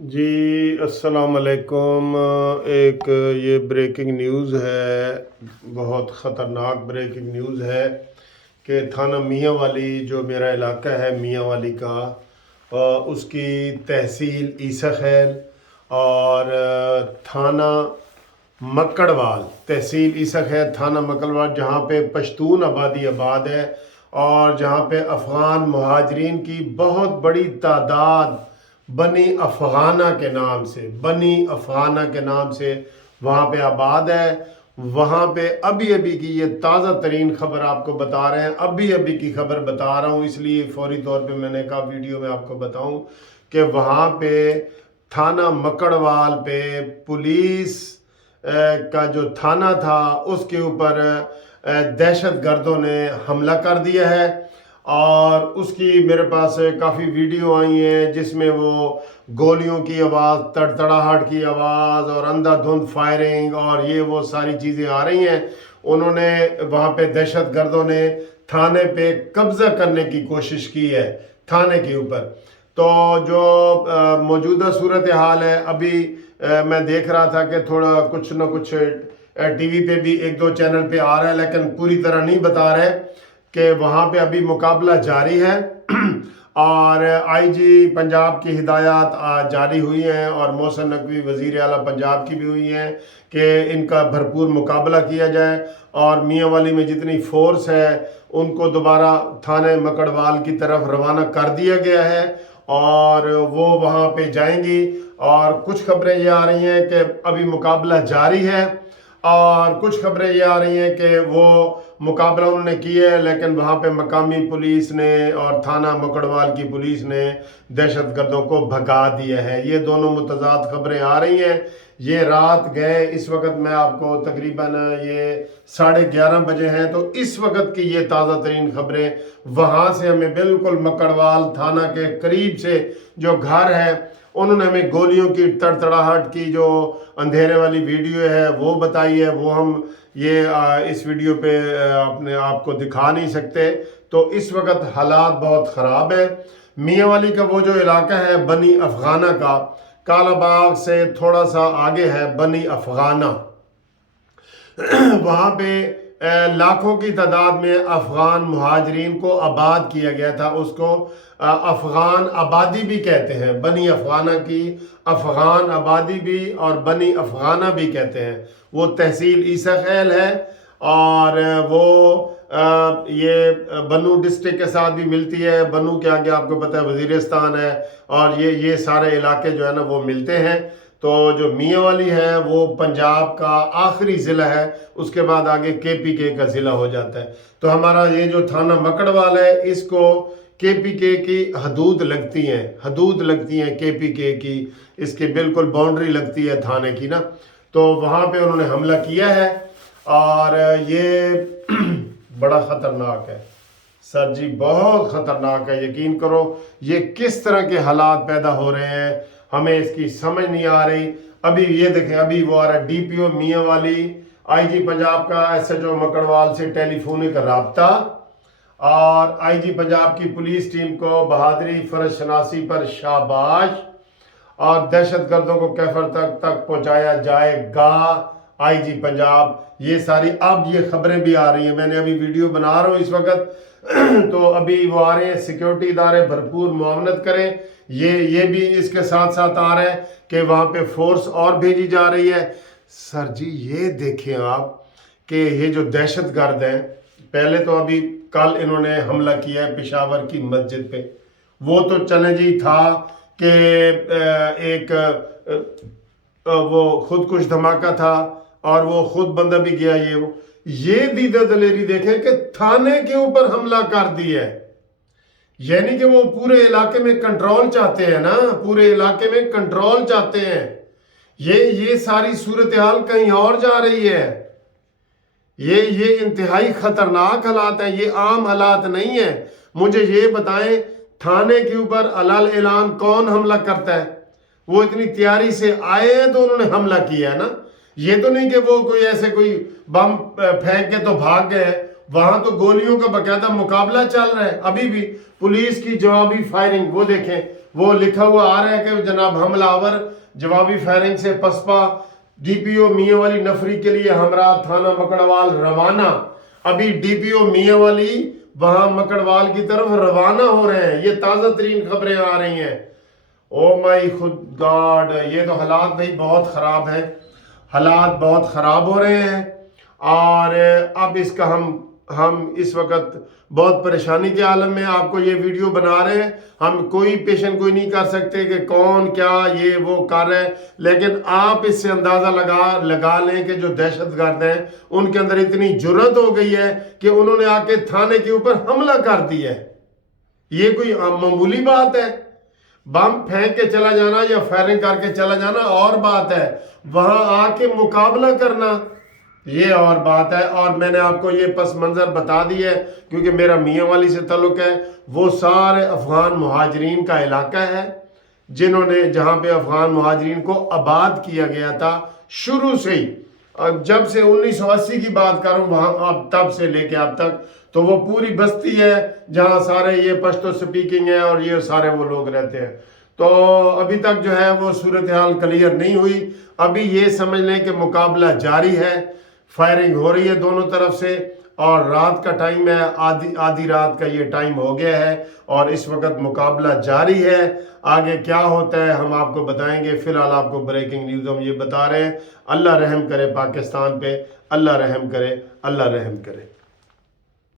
جی السلام علیکم۔ ایک یہ بریکنگ نیوز ہے، بہت خطرناک بریکنگ نیوز ہے کہ تھانہ میاں والی جو میرا علاقہ ہے میاں والی کا، اس کی تحصیل عیسی خیل اور تھانہ مکڑوال، تحصیل عیسی خیل تھانہ مکڑوال، جہاں پہ پشتون آبادی آباد ہے اور جہاں پہ افغان مہاجرین کی بہت بڑی تعداد بنی افغانہ کے نام سے وہاں پہ آباد ہے۔ وہاں پہ ابھی کی یہ تازہ ترین خبر آپ کو بتا رہے ہیں، ابھی کی خبر بتا رہا ہوں، اس لیے فوری طور پہ میں نے کہا ویڈیو میں آپ کو بتاؤں کہ وہاں پہ تھانہ مکڑوال پہ پولیس کا جو تھانہ تھا اس کے اوپر دہشت گردوں نے حملہ کر دیا ہے، اور اس کی میرے پاس کافی ویڈیو آئی ہیں جس میں وہ گولیوں کی آواز، تڑتڑاہٹ کی آواز اور اندھا دھند فائرنگ اور یہ وہ ساری چیزیں آ رہی ہیں۔ انہوں نے وہاں پہ دہشت گردوں نے تھانے پہ قبضہ کرنے کی کوشش کی ہے، تھانے کے اوپر۔ تو جو موجودہ صورتحال ہے، ابھی میں دیکھ رہا تھا کہ تھوڑا کچھ نہ کچھ ٹی وی پہ بھی ایک دو چینل پہ آ رہا ہے، لیکن پوری طرح نہیں بتا رہے کہ وہاں پہ ابھی مقابلہ جاری ہے اور آئی جی پنجاب کی ہدایات جاری ہوئی ہیں اور محسن نقوی وزیر اعلیٰ پنجاب کی بھی ہوئی ہیں کہ ان کا بھرپور مقابلہ کیا جائے، اور میاں والی میں جتنی فورس ہے ان کو دوبارہ تھانے مکڑوال کی طرف روانہ کر دیا گیا ہے اور وہ وہاں پہ جائیں گی۔ اور کچھ خبریں یہ آ رہی ہیں کہ ابھی مقابلہ جاری ہے، اور کچھ خبریں یہ آ رہی ہیں کہ وہ مقابلہ انہوں نے کیا ہے لیکن وہاں پہ مقامی پولیس نے اور تھانہ مکڑوال کی پولیس نے دہشت گردوں کو بھگا دیا ہے۔ یہ دونوں متضاد خبریں آ رہی ہیں۔ یہ رات گئے، اس وقت میں آپ کو تقریباً یہ 11:30 بجے ہیں، تو اس وقت کی یہ تازہ ترین خبریں وہاں سے ہمیں بالکل مکڑوال تھانہ کے قریب سے جو گھر ہے، انہوں نے ہمیں گولیوں کی تڑتڑاہٹ کی جو اندھیرے والی ویڈیو ہے وہ بتائی ہے، وہ ہم یہ اس ویڈیو پہ اپنے آپ کو دکھا نہیں سکتے۔ تو اس وقت حالات بہت خراب ہیں۔ میاں والی کا وہ جو علاقہ ہے بنی افغانہ کا، کالا باغ سے تھوڑا سا آگے ہے بنی افغانہ، وہاں پہ لاکھوں کی تعداد میں افغان مہاجرین کو آباد کیا گیا تھا۔ اس کو افغان آبادی بھی کہتے ہیں، بنی افغانہ کی افغان آبادی بھی اور بنی افغانہ بھی کہتے ہیں۔ وہ تحصیل عیسی خیل ہے اور وہ یہ بنو ڈسٹرکٹ کے ساتھ بھی ملتی ہے۔ بنو کے آگے آپ کو پتہ ہے وزیرستان ہے، اور یہ سارے علاقے جو ہے نا وہ ملتے ہیں۔ تو جو میاں والی ہے وہ پنجاب کا آخری ضلع ہے، اس کے بعد آگے کے پی کے کا ضلع ہو جاتا ہے۔ تو ہمارا یہ جو تھانہ مکڑوال ہے، اس کو کے پی کے کی حدود لگتی ہیں کے پی کے کی، اس کے بالکل باؤنڈری لگتی ہے تھانے کی نا۔ تو وہاں پہ انہوں نے حملہ کیا ہے اور یہ بڑا خطرناک ہے سر جی، بہت خطرناک ہے۔ یقین کرو یہ کس طرح کے حالات پیدا ہو رہے ہیں، ہمیں اس کی سمجھ نہیں آ رہی۔ ابھی یہ دیکھیں، ابھی وہ آ رہا ہے ڈی پی او میاں والی، آئی جی پنجاب کا ایس ایچ او مکڑوال سے ٹیلی فونک رابطہ، اور آئی جی پنجاب کی پولیس ٹیم کو بہادری فرض شناسی پر شاباش، اور دہشت گردوں کو کیفر تک پہنچایا جائے گا۔ آئی جی پنجاب، یہ ساری اب یہ خبریں بھی آ رہی ہیں، میں نے ابھی ویڈیو بنا رہا ہوں اس وقت، تو ابھی وہ آ رہے ہیں سیکیورٹی ادارے بھرپور معاونت کریں۔ یہ بھی اس کے ساتھ آ رہا ہے کہ وہاں پہ فورس اور بھیجی جا رہی ہے۔ سر جی یہ دیکھیں آپ کہ یہ جو دہشت گرد ہیں، پہلے تو ابھی کل انہوں نے حملہ کیا ہے پشاور کی مسجد پہ، وہ تو چلے جی تھا کہ ایک وہ خودکش دھماکہ تھا اور وہ خود بندہ بھی گیا۔ یہ دیدہ دلیری دیکھیں کہ تھانے کے اوپر حملہ کر دیا ہے، یعنی کہ وہ پورے علاقے میں کنٹرول چاہتے ہیں نا، پورے علاقے میں کنٹرول چاہتے ہیں۔ یہ ساری صورتحال کہیں اور جا رہی ہے۔ یہ انتہائی خطرناک حالات ہیں، یہ عام حالات نہیں ہیں۔ مجھے یہ بتائیں تھانے کے اوپر علل اعلان کون حملہ کرتا ہے؟ وہ اتنی تیاری سے آئے ہیں تو انہوں نے حملہ کیا ہے نا۔ یہ تو نہیں کہ وہ کوئی بم پھینک کے تو بھاگ گئے، وہاں تو گولیوں کا باقاعدہ مقابلہ چل رہا ہے۔ ابھی بھی پولیس کی جوابی فائرنگ، وہ دیکھیں وہ لکھا ہوا آ رہا ہے کہ جناب حملہ آور جوابی فائرنگ سے پسپا ڈی پی او میاں والی نفری کے لیے ہمراہ تھانہ مکڑوال روانہ. ابھی ڈی پی او میاں والی وہاں مکڑوال کی طرف روانہ ہو رہے ہیں. یہ تازہ ترین خبریں آ رہی ہیں. او مائی خود گاڈ, یہ تو حالات بھائی بہت خراب ہیں, حالات بہت خراب ہو رہے ہیں. اور اب اس کا ہم اس وقت بہت پریشانی کے عالم میں آپ کو یہ ویڈیو بنا رہے ہیں. ہم کوئی پیشن کوئی نہیں کر سکتے کہ کون کیا یہ وہ کر رہے ہیں, لیکن آپ اس سے اندازہ لگا لیں کہ جو دہشت گرد ہیں ان کے اندر اتنی جرت ہو گئی ہے کہ انہوں نے آ کے تھانے کے اوپر حملہ کر دیا ہے. یہ کوئی معمولی بات ہے؟ بم پھینک کے چلا جانا یا فائرنگ کر کے چلا جانا اور بات ہے, وہاں آ کے مقابلہ کرنا یہ اور بات ہے. اور میں نے آپ کو یہ پس منظر بتا دی ہے کیونکہ میرا میاں والی سے تعلق ہے. وہ سارے افغان مہاجرین کا علاقہ ہے جہاں پہ افغان مہاجرین کو آباد کیا گیا تھا شروع سے ہی. جب سے 1980 کی بات کروں وہاں اب تب سے لے کے اب تک, تو وہ پوری بستی ہے جہاں سارے یہ پشتو سپیکنگ ہے اور یہ سارے وہ لوگ رہتے ہیں. تو ابھی تک جو ہے وہ صورتحال کلیئر نہیں ہوئی. ابھی یہ سمجھ لیں کہ مقابلہ جاری ہے, فائرنگ ہو رہی ہے دونوں طرف سے, اور رات کا ٹائم ہے, آدھی رات کا یہ ٹائم ہو گیا ہے اور اس وقت مقابلہ جاری ہے. آگے کیا ہوتا ہے ہم آپ کو بتائیں گے. فی الحال آپ کو بریکنگ نیوز ہم یہ بتا رہے ہیں. اللہ رحم کرے پاکستان پہ, اللہ رحم کرے, اللہ رحم کرے.